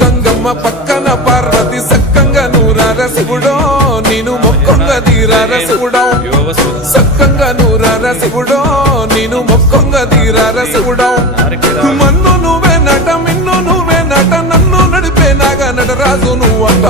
గంగమ్మ పక్కన పార్వతి సక్కంగా నూరార శివుడో నేను మొక్కంగా తీరార శివుడో సక్కంగా నూరార శివుడో నేను మొక్కంగా తీరార శివుడో మన్ను నువ్వే నట మిన్ను నువ్వే నట నన్ను నడిపే నాగా నటరాజు నువ్వంట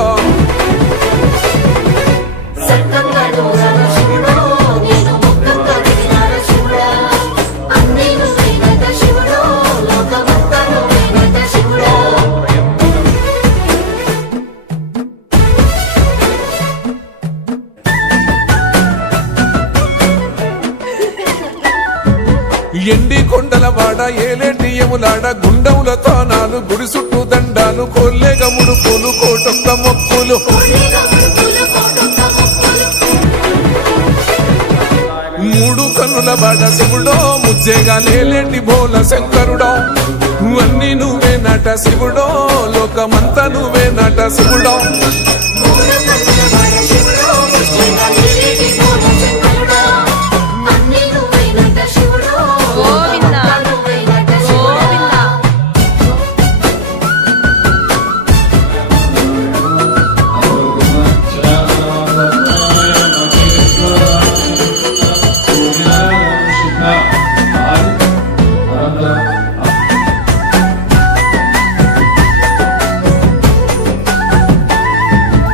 ఎండి కొండల వాడ ఏలేటి యములాడ గుండముల తానాలు గుడి చుట్టూ దండాలు కోల్లేగ ముడుపులు కోటొక్క మొక్కులు మూడు కన్నుల బాడ శివుడో ముజ్జేగా లేలేటి బోల శంకరుడో అన్ని నువ్వే నట శివుడో లోకమంతా నువ్వే నట శివుడో